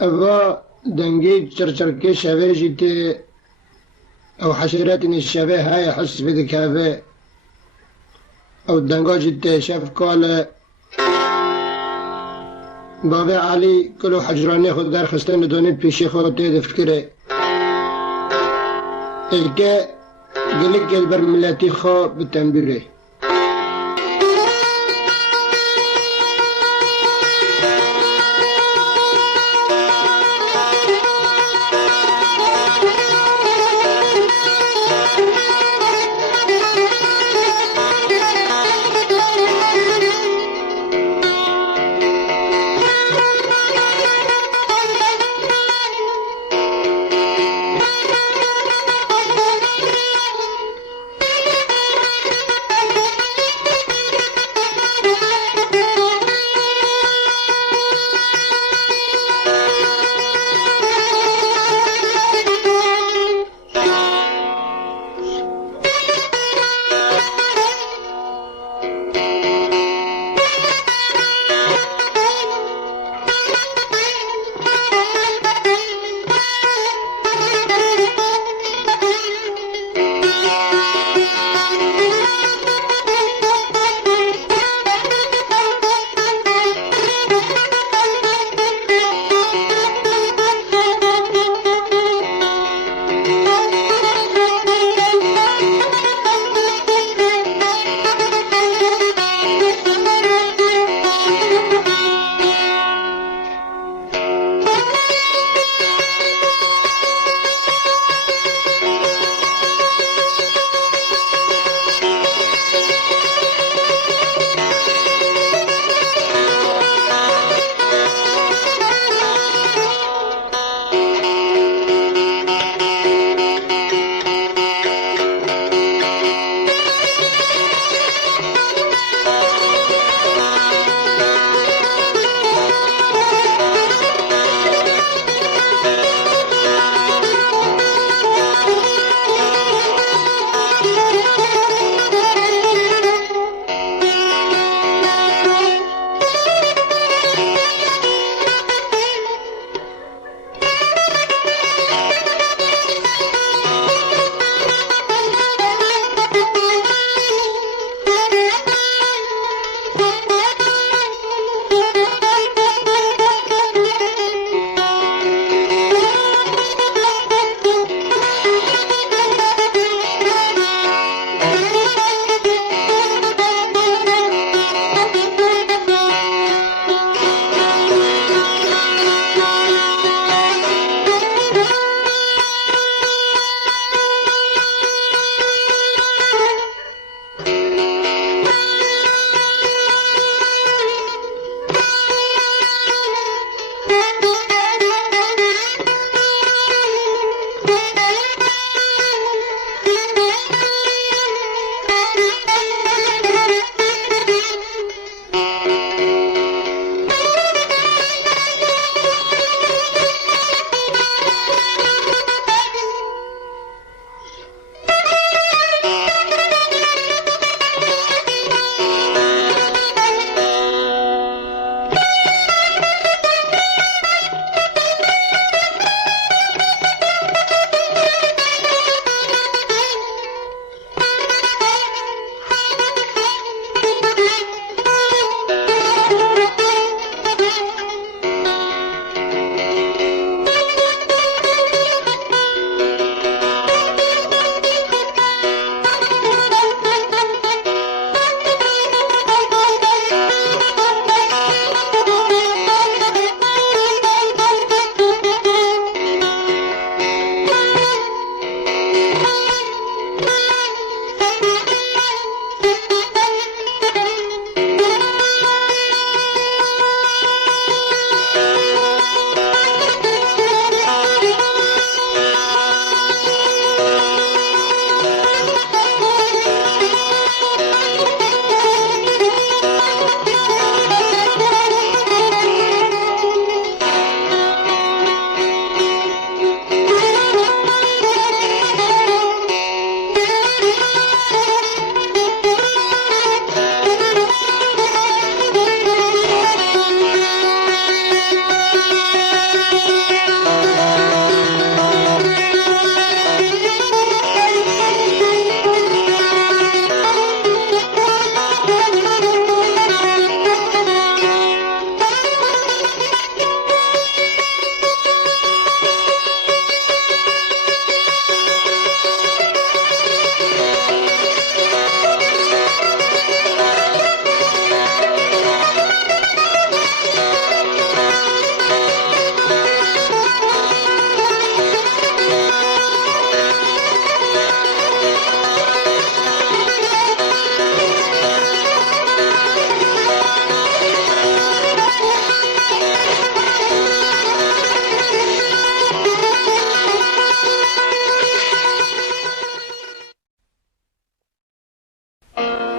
أبا دنجي چرچركي شبه جيتي أو حشرات الشبه هاي حس بدك هذا أو دنجا جيتي شاف قال بابا علي كلو حجراني خود در خستن دوني بيشي خود تفكره الكا قلق البرملاتي خو بالتنبيره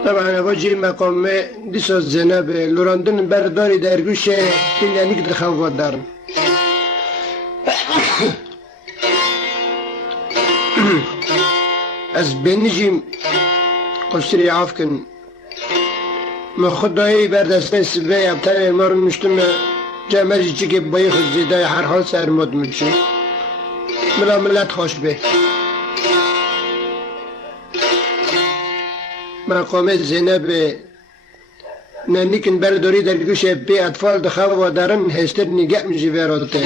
طبعا أواجه مقام ديس الزناب لوراندن برداري درگوشه إلا نقدر خوف دارن از بنجیم قصری عافکن ما خدایی بردسته سبه ابتر المار مشتم جمعی چی که بایی خود زیده هر حال سرماد میشه ملا ملت خوش به مقام زینب ننیکن برداری در گوش بی اطفال دخواه و دارن هستر نگه میشه ویراته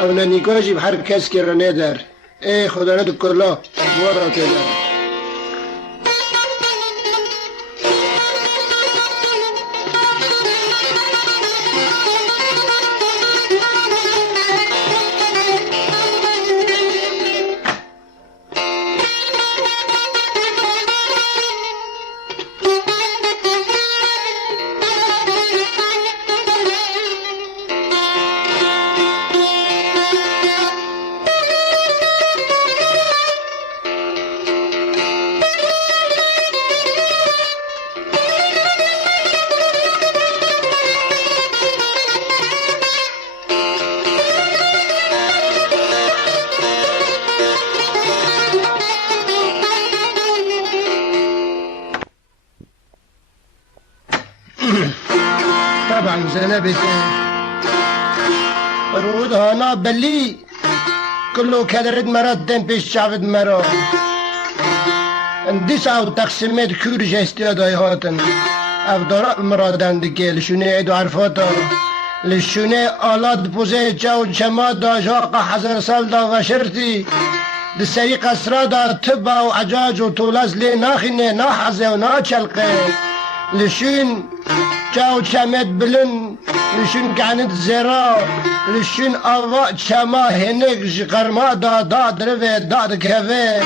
او ننیکاشی هر کس که رنه در ای خدا ندو کلا وراته در طبعا زنبت رود هانا بلي كله كدرد مراد دم پیش شعبد مرا اندیس او تقسیمت کورج استیادای هاتن او دارا مرادن دیگه لشونه عید و عرفاتا لشونه آلات بوزه جو چما دا جاق حزر سال دا وشرتی دسری قصرا دا تبا و عجاج و طولز لی ناخینه ناحزه و ناچلقه لشون جو چمت بلن لشون كانت زرا لشون آوا چما هنگ جقرما دا دروه دا كفه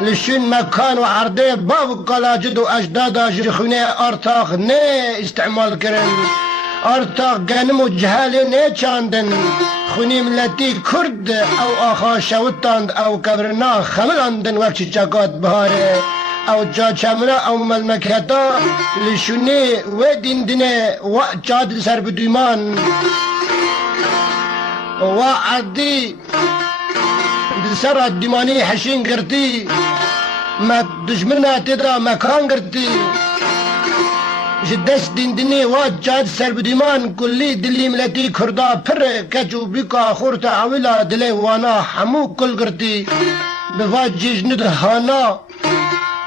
لشون مكان و عرضه باو قلاجد و اجدادا جخونه ارتاق نه استعمال کرن ارتاق گنم و جهاله نه چاندن خونی ملتی کرد او آخا شوتاند او کبرنا خملاندن وقتی چاکات بهاره او جا چمنا او ملمکتا لشونه و دیندنه و چاد سر بدویمان و عدی سر دیمانی حشین کرتی ما دشمنا تدا مکان کرتی جدست دیندنی و چاد سر بدویمان کلی دلی ملتی کردا پر کچو بیکا خورتا عویلا دلی وانا همو کل کرتی بواجیش ند هانا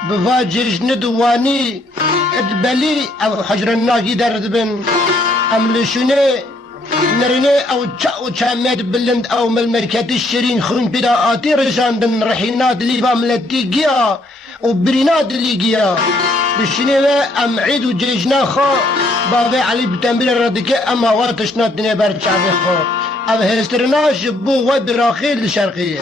بواجرش ندواني ادبلي او حجر الناجي درد بن املشونه نرني او تشاو تشامات بلند او ملمركات الشرين خون بدا آتي رجاندن رحينات اللي باملتي جيا وبرينات اللي جيا بشنو ام عيد وجيجنا خا بابي علي بتنبيل الردكة اما واتشنا الدنيا برد شعبي خا او هسترناش بو وبراخيل الشرقية